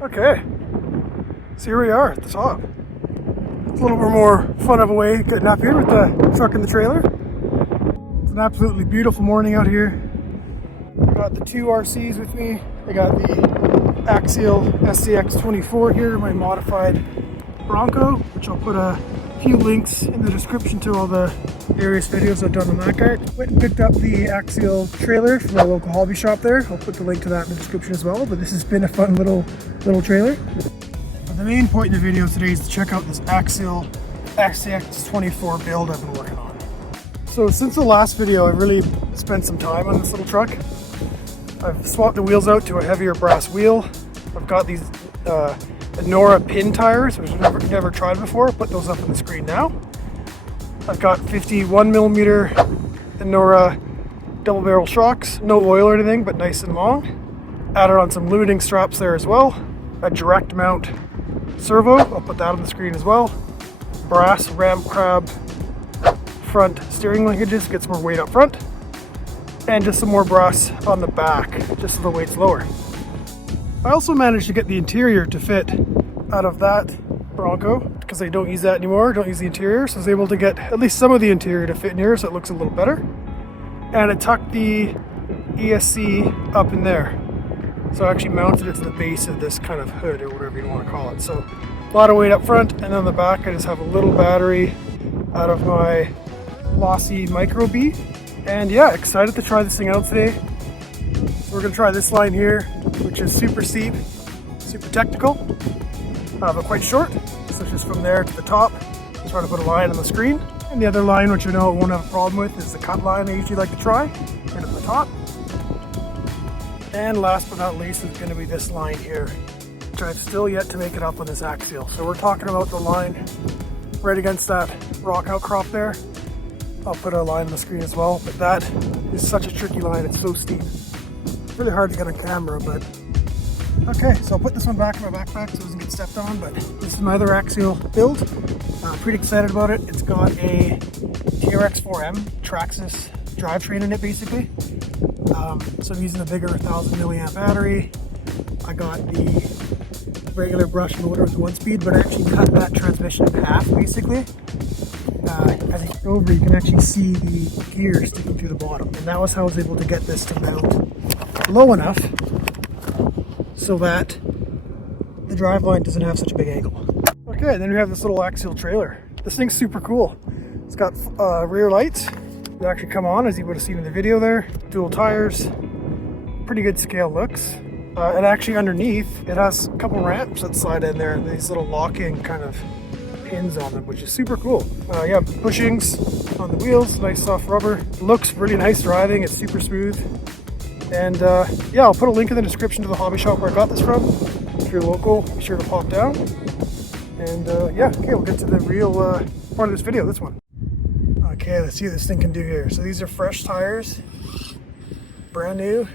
Okay, so here we are at the top. It's a little bit more fun of a way getting up here with the truck and the trailer. It's an absolutely beautiful morning out here. I got the two RCs with me. I got the Axial SCX24 here, my modified Bronco, which I'll put a few links in the description to all the various videos I've done on that guy. Went and picked up the Axial trailer from my local hobby shop there. I'll put the link to that in the description as well, but this has been a fun little trailer. But the main point in the video today is to check out this Axial SCX24 build I've been working on. So since the last video, I've really spent some time on this little truck. I've swapped the wheels out to a heavier brass wheel. I've got these Injora pin tires, which I've never tried before. Put those up on the screen now. I've got 51mm Injora double barrel shocks, no oil or anything, but nice and long. Added on some limiting straps there as well. A direct mount servo, I'll put that on the screen as well. Brass ramp crab front steering linkages, gets more weight up front. And just some more brass on the back, just so the weight's lower. I also managed to get the interior to fit out of that Bronco, because I don't use that anymore, don't use the interior, so I was able to get at least some of the interior to fit in here, so it looks a little better. And it tucked the ESC up in there. So I actually mounted it to the base of this kind of hood, or whatever you want to call it. So a lot of weight up front, and on the back I just have a little battery out of my Lossy Micro B. And yeah, excited to try this thing out today. So we're going to try this line here, which is super steep, super technical, but quite short. So just from there to the top, try to put a line on the screen. And the other line, which I know I won't have a problem with, is the cut line I usually like to try, right at the top. And last but not least is going to be this line here, which I've still yet to make it up on this Axial. So we're talking about the line right against that rock outcrop there. I'll put a line on the screen as well, but that is such a tricky line, it's so steep. It's really hard to get on camera, but okay, so I'll put this one back in my backpack so it doesn't get stepped on, but this is my other Axial build. Pretty excited about it. It's got a TRX4M Traxxas drivetrain in it basically. So I'm using a bigger 1000 milliamp battery. I got the regular brush motor with 1-speed, but I actually cut that transmission in half basically. As you go over, you can actually see the gear sticking through the bottom, and that was how I was able to get this to mount low enough so that the driveline doesn't have such a big angle. Okay, then we have this little Axial trailer. This thing's super cool. It's got rear lights that actually come on, as you would have seen in the video there. Dual tires, pretty good scale looks. And actually underneath, it has a couple ramps that slide in there, and these little locking kind of pins on them, which is super cool. Yeah, bushings on the wheels, nice soft rubber. It looks really nice driving, it's super smooth. And yeah, I'll put a link in the description to the hobby shop where I got this from. If you're local, be sure to pop down. And yeah, okay, we'll get to the real part of this video, this one. Okay, let's see what this thing can do here. So these are fresh tires, brand new.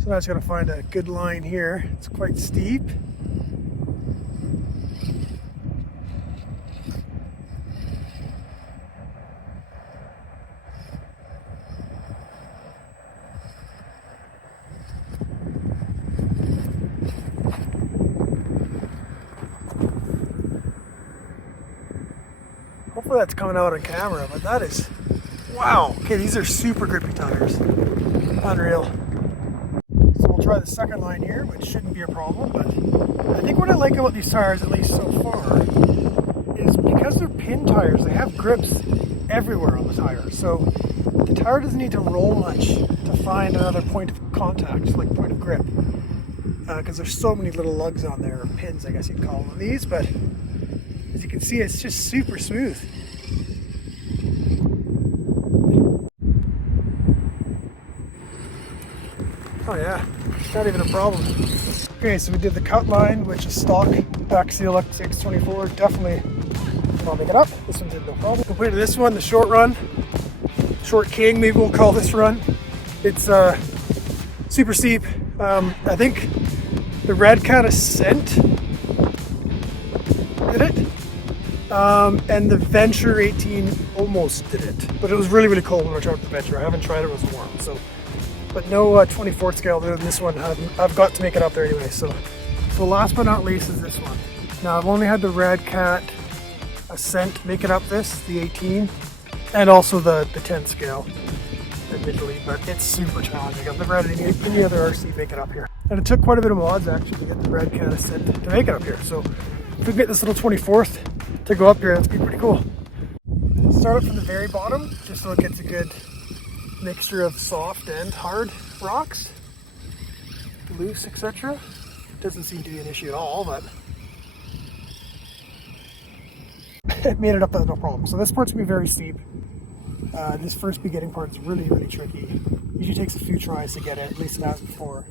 So now I just got to find a good line here. It's quite steep. Hopefully that's coming out on camera, but that is, wow. Okay, these are super grippy tires. Unreal. So we'll try the second line here, which shouldn't be a problem, but I think what I like about these tires, at least so far, is because they're pin tires, they have grips everywhere on the tire. So the tire doesn't need to roll much to find another point of contact, like point of grip. Because there's so many little lugs on there, or pins I guess you'd call them on these, but as you can see, it's just super smooth. Oh yeah, not even a problem. Okay, so we did the cut line, which is stock Axial SCX24. Definitely, I'll make it up. This one did no problem. Compared to this one, the short run, Short King, maybe we'll call this run. It's super steep. I think the Red Cat Ascent did it. And the Venture 18 almost did it. But it was really, really cold when I tried the Venture. I haven't tried it, it was warm. So, but no 24th scale other than this one. I've got to make it up there anyway. So last but not least is this one. Now I've only had the Red Cat Ascent make it up this, the 18, and also the 10 scale admittedly, but it's super challenging. I've never had any other RC make it up here. And it took quite a bit of mods actually to get the Red Cat Ascent to make it up here. So if we get this little 24th to go up here, that's pretty cool. Start it from the very bottom, just so it gets a good mixture of soft and hard rocks, loose, etc. Doesn't seem to be an issue at all, but it made it up with no problem. So this part's gonna be very steep. This first beginning part is really, really tricky. Usually takes a few tries to get it, at least it has before.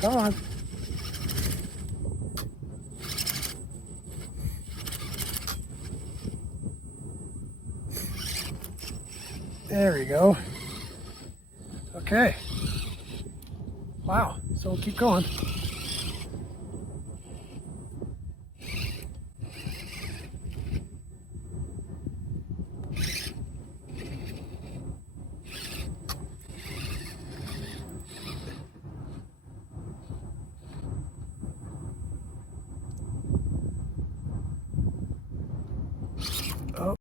Come on. There we go. Okay. Wow. So we'll keep going. Oh.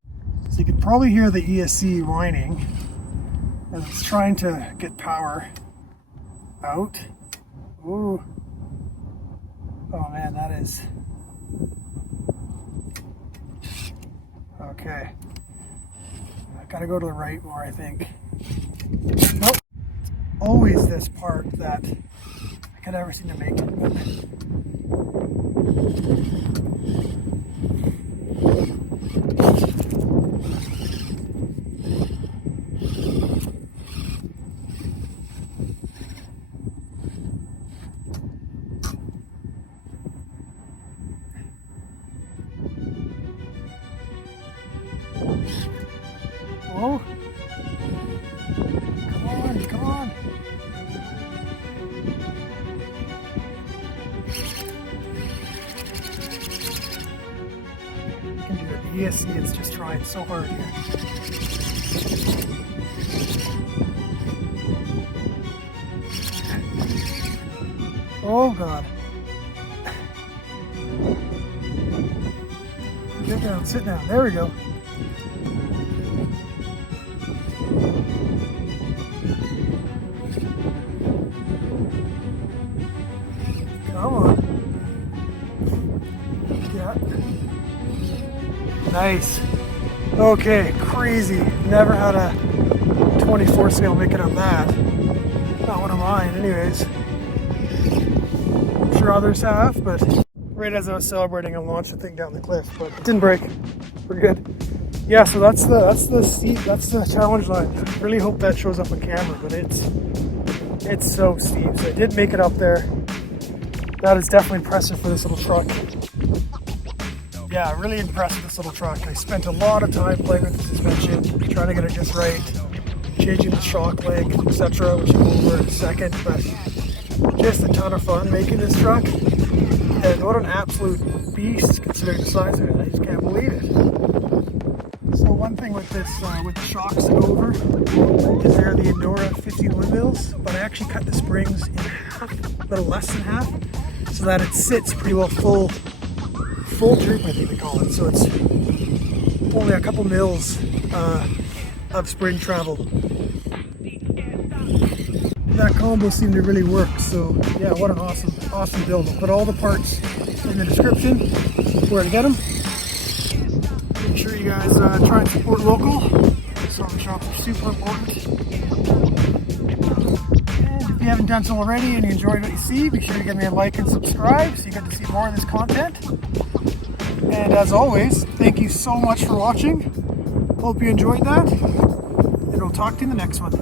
So you can probably hear the ESC whining as it's trying to get power out. Ooh. Oh man, that is... Okay. I gotta go to the right more, I think. Nope. It's always this part that I can never seem to make it. Oh, come on, come on. You can do it. The ESC is just trying so hard here. Oh God. Get down, sit down. There we go. Come on. Yeah. Nice. Okay, crazy. Never had a 24 scale make it on that. Not one of mine, anyways. I'm sure others have, but right as I was celebrating, I launched the thing down the cliff, but it didn't break. We're good. Yeah, so that's the challenge line. I really hope that shows up on camera, but it's so steep. So I did make it up there. That is definitely impressive for this little truck. Yeah, really impressed with this little truck. I spent a lot of time playing with the suspension, trying to get it just right, changing the shock leg, etc., which we'll go over in a second, but just a ton of fun making this truck. And what an absolute beast considering the size of it. I just can't believe it. So one thing with this, with the shocks to go over, is they're the Injora 51 mils, but I actually cut the springs in half, a little less than half, so that it sits pretty well full droop, I think we call it. So it's only a couple mils of spring travel. That combo seemed to really work. So yeah, what an awesome build. I'll put all the parts in the description where to get them. Make sure you guys try and support local. Some shops are super important. And if you haven't done so already and you enjoyed what you see, be sure to give me a like and subscribe so you get to see more of this content. And as always, thank you so much for watching. Hope you enjoyed that, and we'll talk to you in the next one.